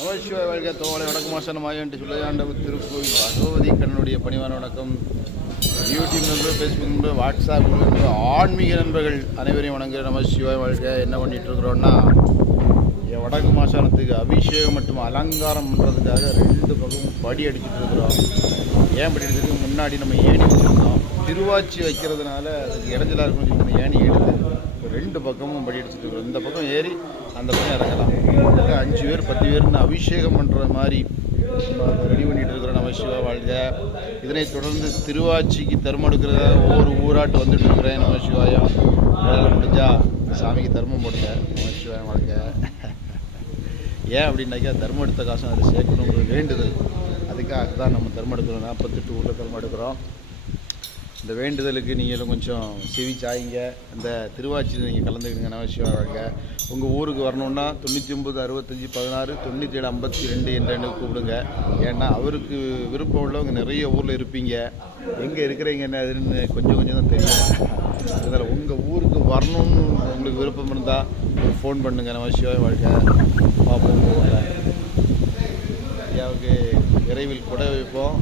நமசிவாய வாழ்க்கை தோலை வடக்கு மாசனமாக என்று சொல்லியாண்டவர் திருக்கோயில் பகவதி கண்ணனுடைய பணிவான வணக்கம். யூடியூப் நண்பர், ஃபேஸ்புக் நண்பர், வாட்ஸ்அப் நண்பர், ஆன்மீக நண்பர்கள் அனைவரையும் வணங்குகிற நமசிவாய வாழ்க்கை. என்ன பண்ணிட்டு இருக்கிறோன்னா, என் வடக்கு மாசானத்துக்கு அபிஷேகம் மற்றும் அலங்காரம் பண்ணுறதுக்காக 2 பக்கமும் படி அடிச்சுட்டு இருக்கிறோம். ஏன் படி அடிக்கிறதுக்கு முன்னாடி நம்ம ஏணி வச்சுருந்தோம். திருவாச்சி வைக்கிறதுனால அதுக்கு இடைஞ்சலாக இருக்கும்னு சொல்லி நம்ம ஏணி எடுத்து 2 பக்கமும் படி அடிச்சுட்டு இருக்கிறோம். இந்த பக்கம் ஏறி அந்த பக்கம் இறங்கலாம். 5 பேர் 10 பேர்னு அபிஷேகம் பண்ணுற மாதிரி ரெடி பண்ணிட்டு இருக்கிறோம். நமசிவாய வாழ்க. இதனைத் தொடர்ந்து திருவாச்சிக்கு தர்மம் எடுக்கிறதாக ஒவ்வொரு ஊராட்டு வந்துட்டு இருக்கிறேன். நமசிவாயம் வேலை முடிஞ்சா சாமிக்கு தர்மம் போடுங்க. நமசிவாயம் வாழ்க. ஏன் அப்படின்னாக்கா, தர்மம் எடுத்த காசும் அதில் சேர்க்கணுங்கிற வேண்டுதல். அதுக்காக தான் நம்ம தர்மம் எடுக்கிறோம். 48 ஊரில் தர்மம் எடுக்கிறோம். இந்த வேண்டுதலுக்கு நீங்களும் கொஞ்சம் செவி சாய்ங்க. இந்த திருவாச்சியில் நீங்கள் கலந்துக்கிடுங்க. நமசிவாய வாழ்க. உங்கள் ஊருக்கு வரணுன்னா 99 65 16 97 52 என்ற கூப்பிடுங்க. ஏன்னா அவருக்கு விருப்பம் உள்ளவங்க நிறைய ஊரில் இருப்பீங்க. எங்கே இருக்கிறீங்க என்ன அதுன்னு கொஞ்சம் தான் தெரியும். அதனால் உங்கள் ஊருக்கு வரணும்னு உங்களுக்கு விருப்பம் இருந்தால் ஒரு ஃபோன் பண்ணுங்கள். நமசிவாய வாழ்க. பார்ப்போம். ஐயாவுக்கு விரைவில் கூட வைப்போம்.